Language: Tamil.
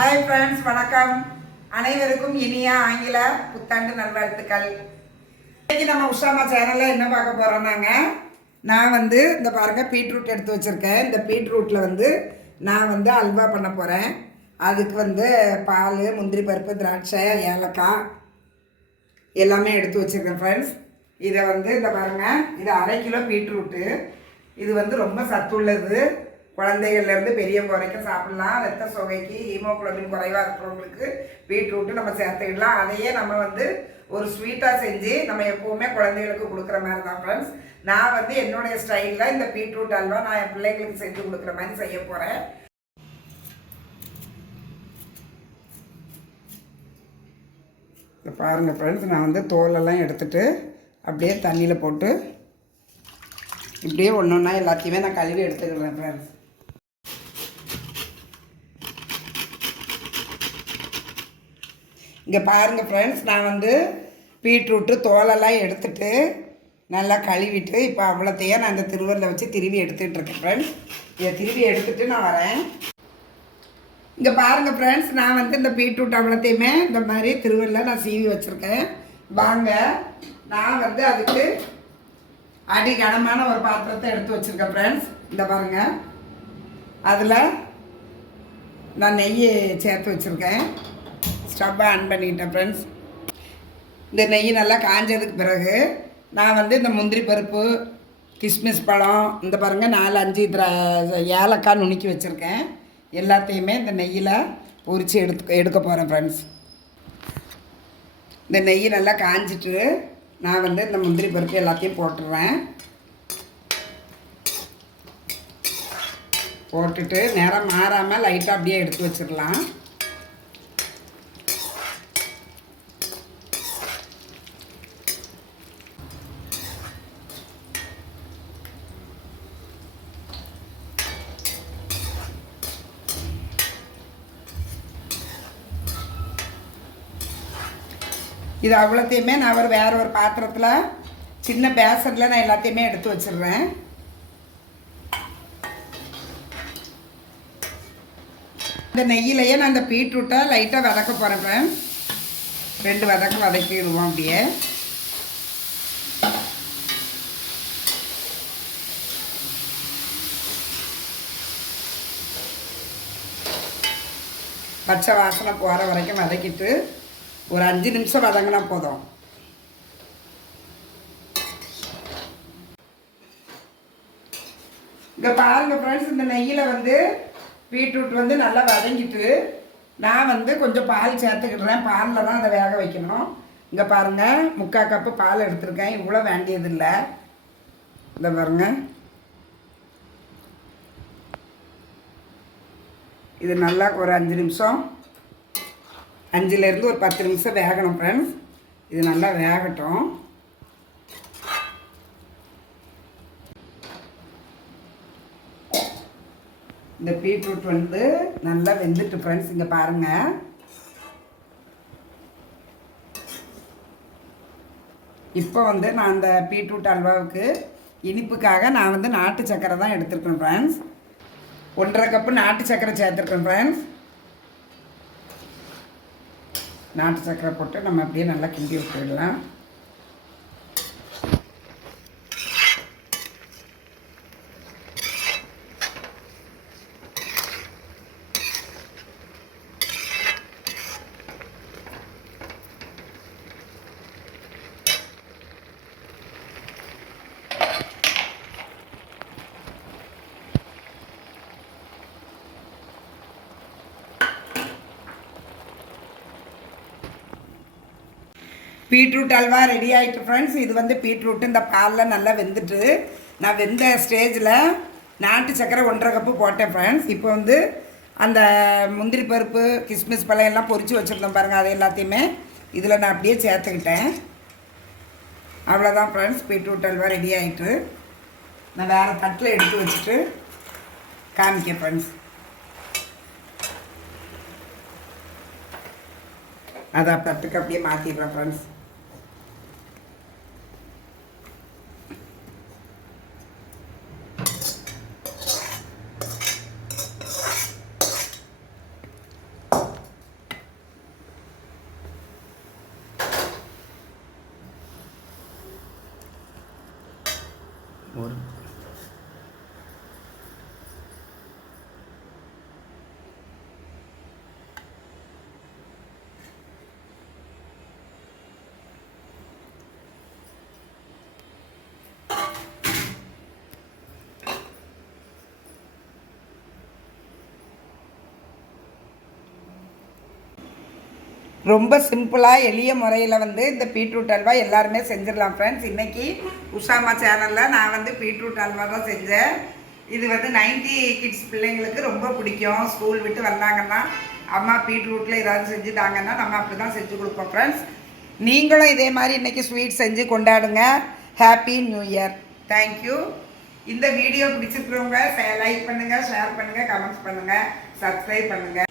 ஹாய் ஃப்ரெண்ட்ஸ், வணக்கம். அனைவருக்கும் இனிய ஆங்கில புத்தாண்டு நல்வாழ்த்துக்கள். இன்னைக்கு நம்ம உஷாமா சேனலில் என்ன பார்க்க போகிறோம்னாங்க, நான் இந்த பாருங்க பீட்ரூட் எடுத்து வச்சுருக்கேன். இந்த பீட்ரூட்டில் நான் அல்வா பண்ண போகிறேன். அதுக்கு பால், முந்திரி பருப்பு, திராட்சை, ஏலக்காய் எல்லாமே எடுத்து வச்சுருக்கேன் ஃப்ரெண்ட்ஸ். இதை இந்த பாருங்கள், இது 1/2 கிலோ பீட்ரூட்டு. இது ரொம்ப சத்துள்ளது. குழந்தைகள்லேருந்து பெரியவங்க வரைக்கும் சாப்பிட்லாம். ரத்த சோகைக்கு, ஹீமோகுளோபின் குறைவாக இருக்கிறவங்களுக்கு பீட்ரூட்டு நம்ம சேர்த்துக்கிடலாம். அதையே நம்ம ஒரு ஸ்வீட்டாக செஞ்சு நம்ம எப்போவுமே குழந்தைகளுக்கு கொடுக்குற மாதிரி தான் ஃப்ரெண்ட்ஸ். நான் என்னுடைய ஸ்டைலில் இந்த பீட்ரூட் அல்வா நான் என் பிள்ளைங்களுக்கு செஞ்சு கொடுக்குற மாதிரி செய்ய போகிறேன். இப்போ பாருங்கள் ஃப்ரெண்ட்ஸ், நான் தோலெல்லாம் எடுத்துகிட்டு அப்படியே தண்ணியில் போட்டு இப்படியே ஒன்று ஒன்றா எல்லாத்தையுமே நான் கழுவி எடுத்துக்கிறேன் ஃப்ரெண்ட்ஸ். இங்கே பாருங்கள் ஃப்ரெண்ட்ஸ், நான் பீட்ரூட்டு தோலெல்லாம் எடுத்துகிட்டு நல்லா கழுவிட்டு இப்போ அவ்வளோத்தையும் நான் இந்த திருவரில் வச்சு திருவி எடுத்துகிட்ருக்கேன் ஃப்ரெண்ட்ஸ். இதை திருவி எடுத்துகிட்டு நான் வரேன். இங்கே பாருங்கள் ஃப்ரெண்ட்ஸ், நான் இந்த பீட்ரூட் அவ்வளோத்தையுமே இந்த மாதிரி திருவரில் நான் சீவி வச்சுருக்கேன். வாங்க, நான் அதுக்கு அடி கனமான ஒரு பாத்திரத்தை எடுத்து வச்சுருக்கேன் ஃப்ரெண்ட்ஸ். இந்த பாருங்கள், அதில் நான் நெய் சேர்த்து வச்சுருக்கேன். ஸ்டவ்வை ஆன் பண்ணிட்டேன் ஃப்ரெண்ட்ஸ். இந்த நெய் நல்லா காஞ்சதுக்கு பிறகு நான் இந்த முந்திரி பருப்பு, கிஸ்மிஸ் பழம், இந்த பாருங்கள் 4-5 ஏலக்காய் நுணுக்கி வச்சுருக்கேன். எல்லாத்தையுமே இந்த நெய்யில் பொரித்து எடுக்க போகிறேன் ஃப்ரெண்ட்ஸ். இந்த நெய் நல்லா காஞ்சிட்டு நான் இந்த முந்திரி பருப்பு எல்லாத்தையும் போட்டுடுறேன். போட்டுட்டு நேரம் மாறாமல் லைட்டாக அப்படியே எடுத்து வச்சிடலாம். இது அவ்வளோத்தையுமே நான் வேறு ஒரு பாத்திரத்தில் சின்ன பேசனில் நான் எல்லாத்தையுமே எடுத்து வச்சிடுறேன். இந்த நெய்யிலையே நான் இந்த பீட்ரூட்டை லைட்டாக வதக்க போகிறேன். 2 வதக்க வதக்கிடுவோம் அப்படியே. பச்சை வாசனை போகிற வரைக்கும் வதக்கிட்டு ஒரு 5 நிமிஷம் வதங்கினா போதும். இங்கே பாருங்கள் ஃப்ரெண்ட்ஸ், இந்த நெய்யில் பீட்ரூட் நல்லா வதங்கிட்டு நான் கொஞ்சம் பால் சேர்த்துக்கிடுறேன். பாலில் தான் அதை வேக வைக்கணும். இங்கே பாருங்கள், 3/4 கப்பு பால் எடுத்துருக்கேன். இவ்வளோ வேண்டியதில்லை. இந்த பாருங்கள், இது நல்லா ஒரு 5 நிமிஷம், 5லேருந்து ஒரு 10 நிமிஷம் வேகணும் ஃப்ரெண்ட்ஸ். இது நல்லா வேகட்டும். இந்த பீட்ரூட் நல்லா வெந்துட்டு ஃப்ரெண்ட்ஸ். இங்கே பாருங்கள், இப்போ நான் அந்த பீட்ரூட் அல்வாவுக்கு இனிப்புக்காக நான் நாட்டு சக்கரை தான் எடுத்துருக்கேன் ஃப்ரெண்ட்ஸ். 1/2 கப்பு நாட்டு சக்கரை சேர்த்துருக்கேன் ஃப்ரெண்ட்ஸ். நாட்டு சக்கரை போட்டு நம்ம அப்படியே நல்லா கிண்டி விட்டுடலாம். பீட்ரூட் அல்வா ரெடி ஆகிட்டு ஃப்ரெண்ட்ஸ். இது பீட்ரூட்டு இந்த பாலில் நல்லா வெந்துட்டு நான் வெந்த ஸ்டேஜில் நாட்டு சக்கரை 1/2 கப்பு போட்டேன் ஃப்ரெண்ட்ஸ். இப்போ அந்த முந்திரி பருப்பு, கிஸ்மிஸ் பழம் எல்லாம் பொரித்து வச்சுருந்தோம் பாருங்கள், அது எல்லாத்தையுமே இதில் நான் அப்படியே சேர்த்துக்கிட்டேன். அவ்வளோதான் ஃப்ரெண்ட்ஸ், பீட்ரூட் அல்வா ரெடி ஆகிட்டு நான் வேறு தட்டில் எடுத்து வச்சுட்டு காமிக்க ஃப்ரெண்ட்ஸ். அதை தட்டுக்கு அப்படியே மாற்றிடுறேன் ஃப்ரெண்ட்ஸ். ரொம்ப சிம்பிளாக எளிய முறையில் வந்து இந்த பீட்ரூட் அல்வா எல்லாருமே செஞ்சிடலாம் ஃப்ரெண்ட்ஸ். இன்றைக்கி உஷாமா சேனலில் நான் வந்து பீட்ரூட் அல்வா தான் செஞ்சேன். இது வந்து 90 கிட்ஸ் பிள்ளைங்களுக்கு ரொம்ப பிடிக்கும். ஸ்கூல் விட்டு வந்தாங்கன்னா அம்மா பீட்ரூட்டில் ஏதாவது செஞ்சுட்டாங்கன்னா நம்ம அப்படி தான் செஞ்சு கொடுப்போம் ஃப்ரெண்ட்ஸ். நீங்களும் இதே மாதிரி இன்றைக்கி ஸ்வீட் செஞ்சு கொண்டாடுங்க. Happy new year. தேங்க்யூ. இந்த வீடியோ பிடிச்சிருக்கிறவங்க லைக் பண்ணுங்கள், ஷேர் பண்ணுங்கள், கமெண்ட்ஸ் பண்ணுங்கள், சப்ஸ்கிரைப் பண்ணுங்கள்.